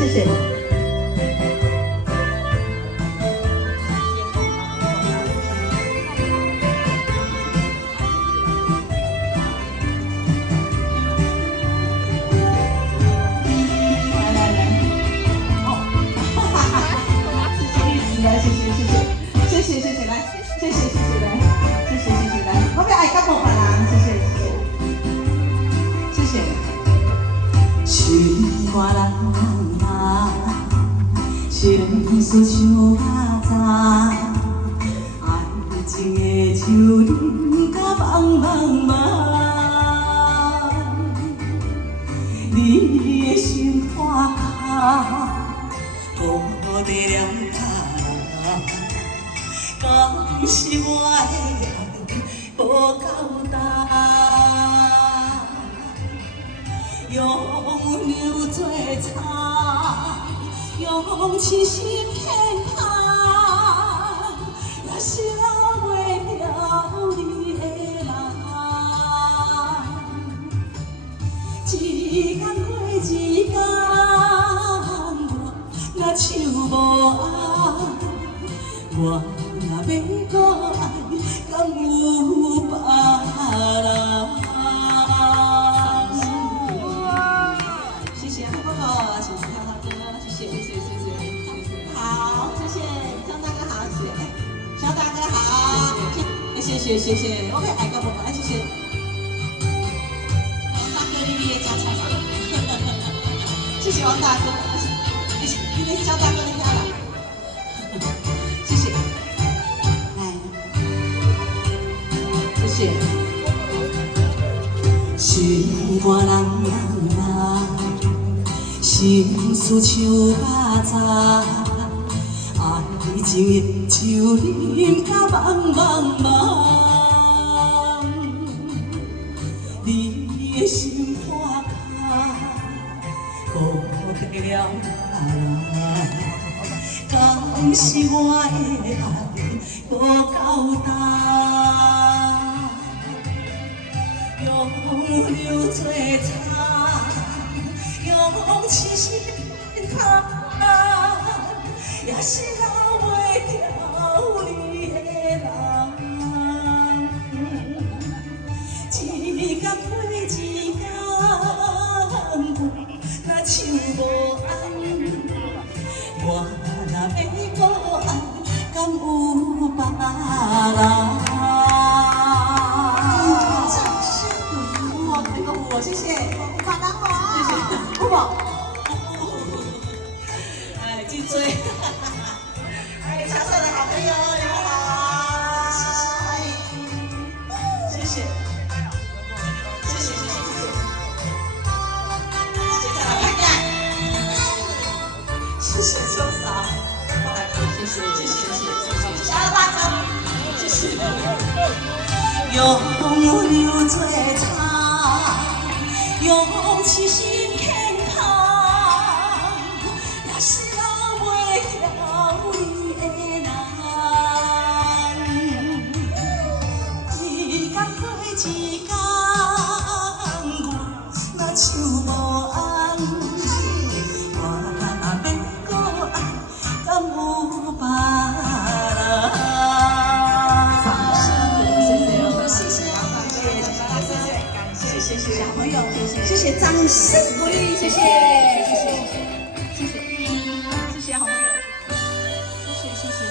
谢谢。来来来，哦，哈哈哈哈，来，谢谢谢谢谢谢谢谢，来，谢谢谢谢来，谢谢谢谢来，后面爱干部法郎，谢谢谢谢谢谢。寻我人啊，情思像阿早，爱情的树林甲茫茫茫，你的心花卡，无得了他，敢是我的爱无够重？用牛做草，用痴心骗他，也是留袂了你的人。一天过一天，我若手无安，我若要搁爱，敢有别人？谢谢谢谢，我可以爱个不爱，谢谢。王大哥，你也加菜吧。谢谢王大哥，谢谢，今天肖大哥的家了。谢谢，来，谢谢。寻我人啊，心事像阿早。爱情的树林甲茫茫茫，你的心花卡，无得了人，敢是我的爱无够重？用牛做草，用痴心骗他，也是留袂了你的人。一天过一天，我若手无安，我若要搁爱，敢有别人？掌声鼓舞，那个我谢谢，马兰花，谢谢，有无？哎，真多。哎，小小的好朋友，你们好，谢谢，谢谢，谢谢，谢谢，谢谢，再来拍看，谢谢秋嫂，谢谢，谢谢，谢谢，谢谢大哥，谢谢。用牛做草，用痴心骗他，也是留袂了你的人。一天过一天，我若手无安，我若要搁爱，敢有别人？掌声，谢谢，谢谢，谢谢，谢谢小朋友，谢谢，掌声鼓励，谢谢，谢谢，谢谢，谢谢，谢谢好朋友，谢谢，谢谢。